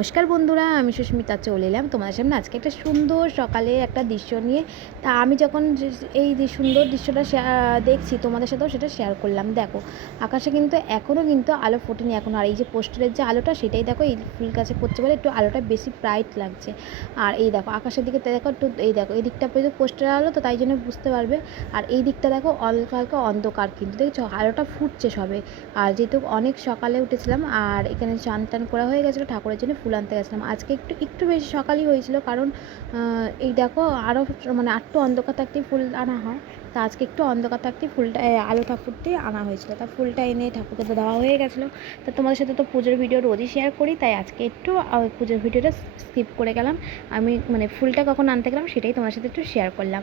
নমস্কার বন্ধুরা, আমি সুস্মিতা চলে এলাম তোমাদের সামনে আজকে একটা সুন্দর সকালে একটা দৃশ্য নিয়ে। তা আমি যখন এই যে সুন্দর দৃশ্যটা দেখছি তোমাদের সাথেও সেটা শেয়ার করলাম। দেখো আকাশে কিন্তু এখনও কিন্তু আলো ফোটেনি এখনও, আর এই যে পোস্টারের যে আলোটা সেটাই দেখো এই ফুল গাছে পড়ছে বলে একটু আলোটা বেশি ব্রাইট লাগছে। আর এই দেখো আকাশের দিকে দেখো একটু, এই দেখো এই দিকটা পেয়ে পোস্টারের আলো তো তাই জন্য বুঝতে পারবে। আর এই দিকটা দেখো হালকা হালকা অন্ধকার, কিন্তু দেখছো আলোটা ফুটছে সবে। আর যেহেতু অনেক সকালে উঠেছিলাম আর এখানে চান টান করা হয়ে গেছিলো, ঠাকুরের জন্য ফুল আনতে গেছিলাম। আজকে একটু বেশি সকালই হয়েছিল, কারণ এই দেখো আরও মানে আটটু অন্ধকার থাকতেই ফুল আনা হয়। তা আজকে একটু অন্ধকার থাকতেই ফুলটা আলো ঠাকুরতেই আনা হয়েছিল। তা ফুলটা এনে ঠাকুরকে তো দেওয়া হয়ে গেছিলো। তা তোমাদের সাথে তো পুজোর ভিডিও রোজই শেয়ার করি, তাই আজকে একটু পুজোর ভিডিওটা স্কিপ করে গেলাম। আমি মানে ফুলটা কখন আনতে গেলাম সেটাই তোমার সাথে একটু শেয়ার করলাম।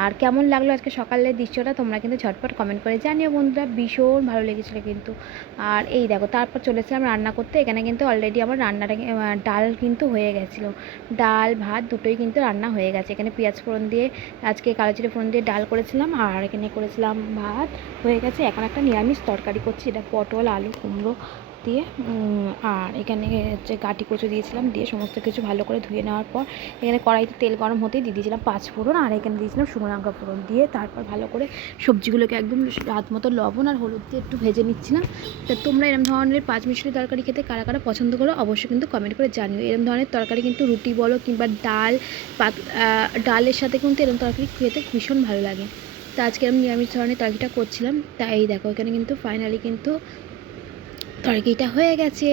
আর কেমন লাগলো আজকে সকালের দৃশ্যটা তোমরা কিন্তু ঝটপট কমেন্ট করে জানিও বন্ধুরা, ভীষণ ভালো লেগেছিলো কিন্তু। আর এই দেখো তারপর চলেছিলাম রান্না করতে। এখানে কিন্তু অলরেডি আমার রান্নাটা ডাল কিন্তু হয়ে গেছিলো। ডাল ভাত দুটোই কিন্তু রান্না হয়ে গেছে। এখানে পেঁয়াজ ফোড়ন দিয়ে, আজকে কালো জিরে ফোড়ন দিয়ে ডাল করেছিলাম, আর এখানে করেছিলাম ভাত হয়ে গেছে। এখন একটা নিরামিষ তরকারি করছি, এটা পটল আলু কুমড়ো দিয়ে। আর এখানে হচ্ছে গাঁটি কচু দিয়েছিলাম, দিয়ে সমস্ত কিছু ভালো করে ধুয়ে নেওয়ার পর এখানে কড়াইতে তেল গরম হতেই দিয়ে দিয়েছিলাম 5 ফোড়ন, আর এখানে দিয়েছিলাম শুকনো লঙ্কা ফোড়ন দিয়ে তারপর ভালো করে সবজিগুলোকে একদম স্বাদ মতো লবণ আর হলুদ দিয়ে একটু ভেজে নিচ্ছিলাম। তা তোমরা এরকম ধরনের 5 মিশালি তরকারি খেতে কারা কারা পছন্দ করো অবশ্যই কিন্তু কমেন্ট করে জানিও। এরকম ধরনের তরকারি কিন্তু রুটি বলো কিংবা ডালের সাথে কিন্তু এরকম তরকারি খেতে ভীষণ ভালো লাগে। তা আজকে আমি নিরামিষ ধরনের তরকারিটা করছিলাম। তাই এই দেখো এখানে কিন্তু ফাইনালি কিন্তু তরকারিটা হয়ে গেছে।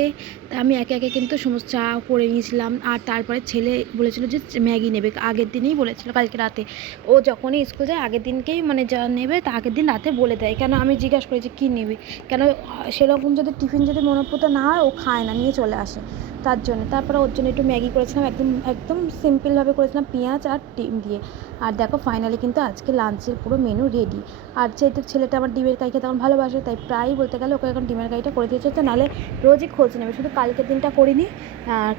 তা আমি একে একে কিন্তু সমস্ত চা করে নিয়েছিলাম। আর তারপরে ছেলে বলেছিল যে ম্যাগি নেবে, আগের দিনেই বলেছিল কালকে রাতে। ও যখনই স্কুল যায় আগের দিনকেই মানে যা নেবে তা আগের দিন রাতে বলে দেয়। কেন আমি জিজ্ঞাসা করি যে কী নেবে, কেন সেরকম যদি টিফিন যদি মনোপুত না হয় ও খায় না, নিয়ে চলে আসে তার জন্য। তারপরে ওর জন্য একটু ম্যাগি করেছিলাম, একদম একদম সিম্পলভাবে করেছিলাম পেঁয়াজ আর ডিম দিয়ে। আর দেখো ফাইনালি কিন্তু আজকে লাঞ্চের পুরো মেনু রেডি। আর যেহেতু ছেলেটা আমার ডিমের কারি খেতে আমার ভালোবাসে, তাই প্রায়ই বলতে গেলে ওকে এখন ডিমের কারিটা করে দিয়েছে। তো নাহলে রোজই খোঁজ নেবে, শুধু কালকের দিনটা করিনি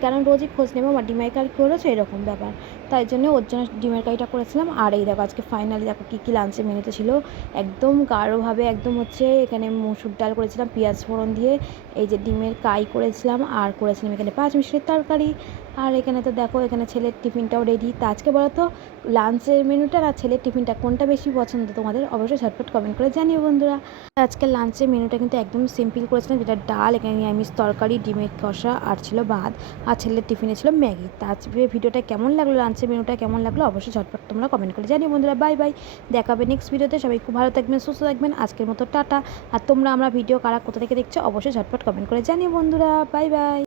কারণ রোজই খোঁজ নেবে আমার ডিমের কারি করেছে এরকম ব্যাপার। তাই জন্য ওর জন্য ডিমের কারিটা করেছিলাম। আর এই দেখো আজকে ফাইনালি দেখো কী কী লাঞ্চের মেনুতে ছিল। একদম গাঢ়ভাবে একদম হচ্ছে এখানে মসুর ডাল করেছিলাম পেঁয়াজ ফোড়ন দিয়ে, এই যে ডিমের কারি করেছিলাম, আর করেছিলাম এখানে 5 মিশালির তরকারি। আর এখানে তো দেখো এখানে ছেলের টিফিনটাও রেডি। তা আজকে বলো তো লাঞ্চের মেনুটা আর ছেলের টিফিনটা কোনটা বেশি পছন্দ তোমাদের অবশ্যই ঝটপট কমেন্ট করে জানিও বন্ধুরা। আজকের লাঞ্চের মেনুটা কিন্তু একদম সিম্পল করেছিলাম, যেটা ডাল, এখানে নিরামিষ তরকারি, ডিমের কষা, আর ছিল ভাত, আর ছেলের টিফিনে ছিল ম্যাগি। তা আজকে ভিডিওটা কেমন লাগলো, লাঞ্চের মেনুটা কেমন লাগলো অবশ্যই ঝটপট তোমরা কমেন্ট করে জানিও বন্ধুরা। বাই বাই, দেখা হবে নেক্সট ভিডিওতে। সবাই খুব ভালো থাকবেন, সুস্থ থাকবেন। আজকের মতো টাটা। আর তোমরা আমরা ভিডিও কারা কোথা থেকে দেখছো অবশ্যই ঝটপট কমেন্ট করে জানিও বন্ধুরা। Bye bye.